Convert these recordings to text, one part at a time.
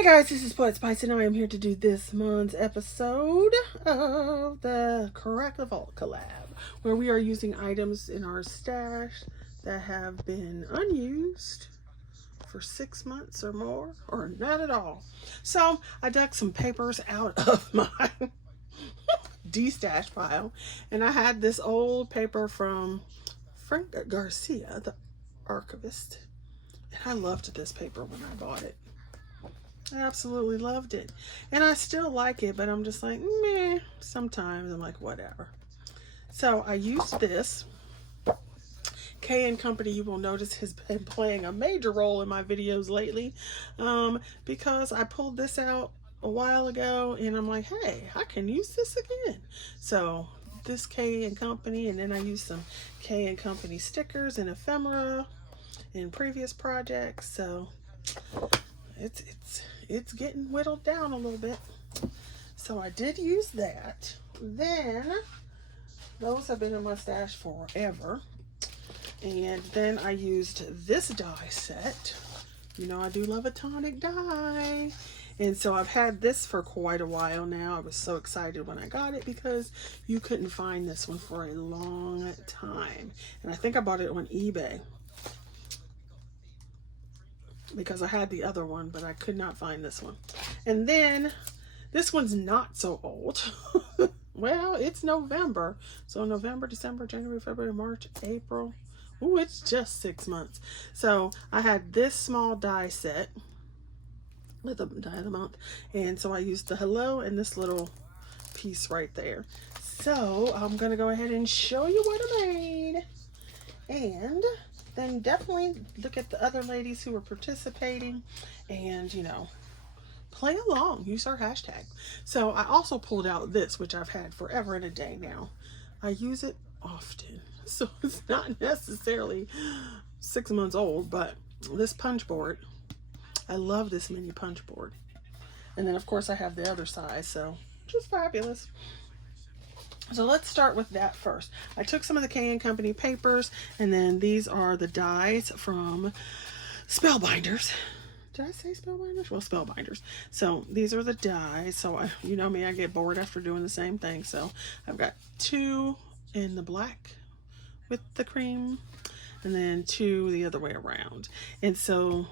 Hey guys, this is Poetspice and I am here to do this month's episode of the Crack the Vault collab, where we are using items in our stash that have been unused for 6 months or more, or not at all. So I dug some papers out of my de-stash pile, and I had this old paper from Fran Garcia, the Archivist, and I loved this paper when I bought it. I absolutely loved it, and I still like it, but I'm just like, meh. Sometimes I'm like, whatever. So I used this. K & Company, you will notice, has been playing a major role in my videos lately, because I pulled this out a while ago, and I'm like, hey, I can use this again. So this K & Company, and then I used some K & Company stickers and ephemera in previous projects. So it's getting whittled down a little bit. So I did use that. Then those have been in my stash forever. And then I used this die set. You know, I do love a Tonic die. And so I've had this for quite a while now. I was so excited when I got it because you couldn't find this one for a long time. And I think I bought it on eBay, because I had the other one, but I could not find this one. And then this one's not so old. Well, it's November. So November, December, January, February, March, April. Ooh, it's just 6 months. So I had this small die set with the die of the month. And so I used the hello and this little piece right there. So I'm going to go ahead and show you what I made. And then definitely look at the other ladies who are participating and, you know, play along. Use our hashtag. So I also pulled out this, which I've had forever and a day now. I use it often, so it's not necessarily 6 months old, but this punch board. I love this mini punch board. And then, of course, I have the other size, so just fabulous. So let's start with that first. I took some of the K & Company papers, and then these are the dies from Spellbinders. Did I say Spellbinders? Well, Spellbinders. So these are the dies. So you know me, I get bored after doing the same thing. So I've got 2 in the black with the cream, and then 2 the other way around. And so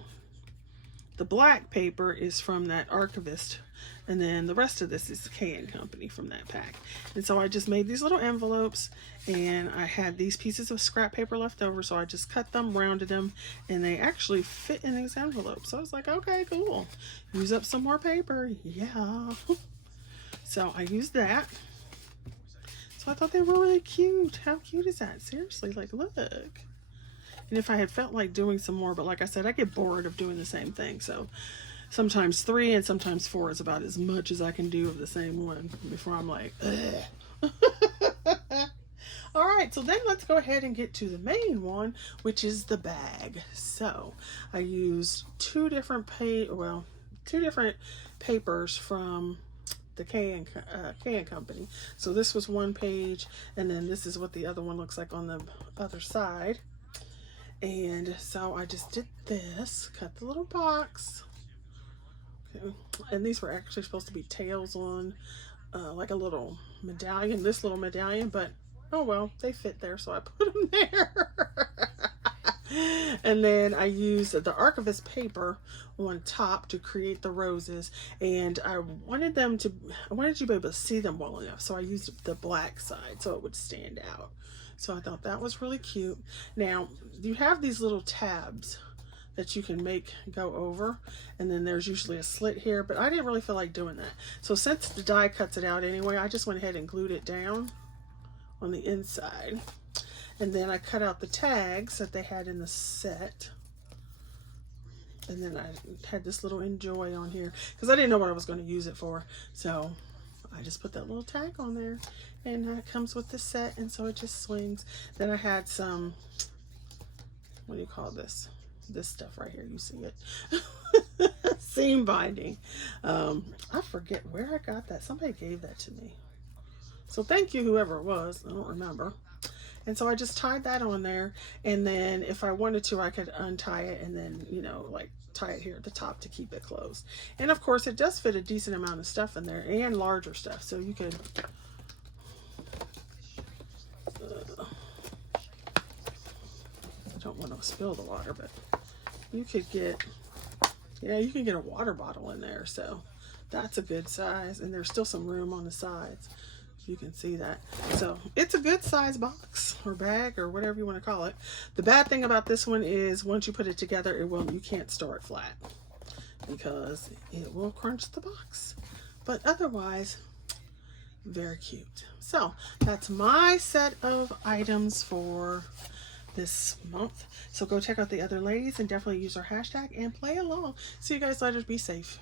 the black paper is from that Archivist, and then the rest of this is the K & Company from that pack. And so I just made these little envelopes, and I had these pieces of scrap paper left over, so I just cut them, rounded them, and they actually fit in these envelopes. So I was like, okay, cool. Use up some more paper. Yeah. So I used that. So I thought they were really cute. How cute is that? Seriously, like, look. And if I had felt like doing some more, but like I said, I get bored of doing the same thing. So sometimes 3 and sometimes 4 is about as much as I can do of the same one before I'm like, ugh. All right, so then let's go ahead and get to the main one, which is the bag. So I used 2 different papers from the K & Company. So this was one page, and then this is what the other one looks like on the other side. And so I just did this, cut the little box. Okay. And these were actually supposed to be tails on like a little medallion, this little medallion, but oh well, they fit there, so I put them there. And then I used the Archivist paper on top to create the roses, and I wanted you to be able to see them well enough, so I used the black side so it would stand out. So I thought that was really cute. Now, you have these little tabs that you can make go over, and then there's usually a slit here, but I didn't really feel like doing that. So since the die cuts it out anyway, I just went ahead and glued it down on the inside. And then I cut out the tags that they had in the set. And then I had this little enjoy on here because I didn't know what I was going to use it for. So I just put that little tag on there, and it comes with the set, and so it just swings. Then I had some, what do you call this? This stuff right here, you see it. Seam binding. I forget where I got that. Somebody gave that to me. So thank you, whoever it was. I don't remember. And so I just tied that on there, and then if I wanted to, I could untie it and then, you know, like tie it here at the top to keep it closed. And of course it does fit a decent amount of stuff in there, and larger stuff, so you could I don't want to spill the water, but you could get, yeah, you can get a water bottle in there, so that's a good size. And there's still some room on the sides, you can see that. So it's a good size box or bag or whatever you want to call it. The bad thing about this one is once you put it together, you can't store it flat because it will crunch the box. But otherwise, very cute. So that's my set of items for this month. So go check out the other ladies and definitely use our hashtag and play along. See you guys later. Be safe.